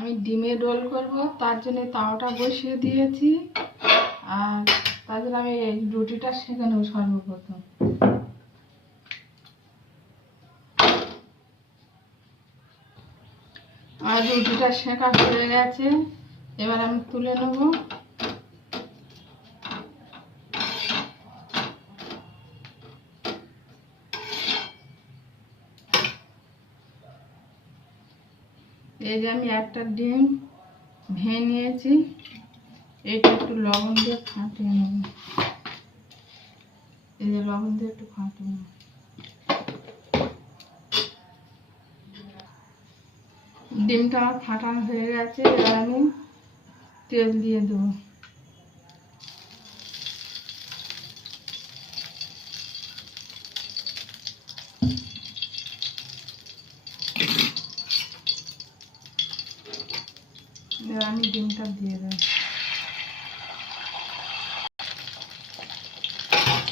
আমি ডিমে রোল করব, তার জন্য তাওয়াটা বসিয়ে দিয়েছি। আর তার জন্য আমি এই রুটিটা সেঁকে সর্বপ্রথম আর রুটিটা সেঁকা হয়ে গেছে, এবার আমি তুলে নেব। এই যে আমি একটা ডিম ভেঙে নিয়েছি, এটা একটু লবণ দিয়ে ফাটিয়ে নেব। এই যে লবণ দিয়ে একটু ফাটিয়ে নেব। ডিমটা ফাটানো হয়ে গেছে, এবার আমি তেল দিয়ে দেবো। এবার আমি ডিমটা দিয়ে দেবো।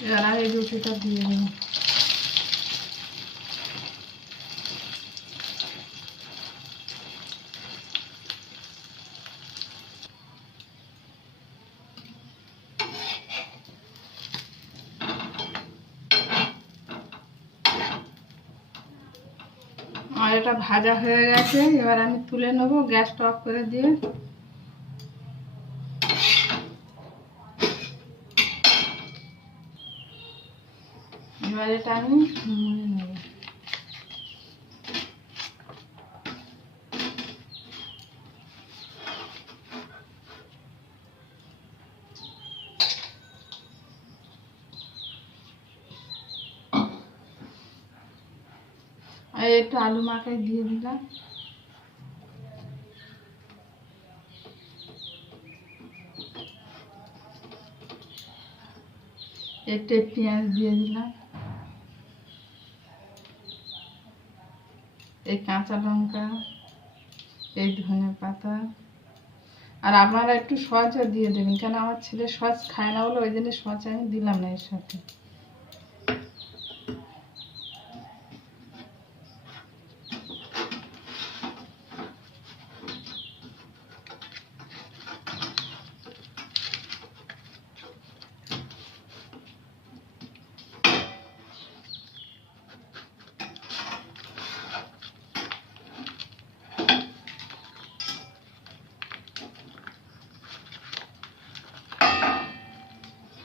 এবার আমি রুটিটা দিয়ে দেবো। আর এটা ভাজা হয়ে গেছে। এবার আমি তুলে নেব, গ্যাসটা অফ করে দিয়ে। এবার এটা আমি মুড়ে নেব আর একটু আলু মাখাই দিয়ে দিলাম। একটু পেঁয়াজ দিয়ে দিলাম। এই কাঁচা লঙ্কা, এই ধনে পাতা। আর আপনারা একটু সসও দিয়ে দেবেন, কেন আমার ছেলে সস খায় না বলে ওই জন্য সস আমি দিলাম না এর সাথে।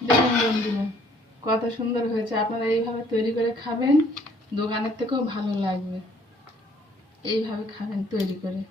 দেখুন বন্ধুরা, কত সুন্দর হয়েছে। আপনারা এইভাবে তৈরি করে খাবেন, দোকানের থেকেও ভালো লাগবে। এইভাবে খাবেন তৈরি করে।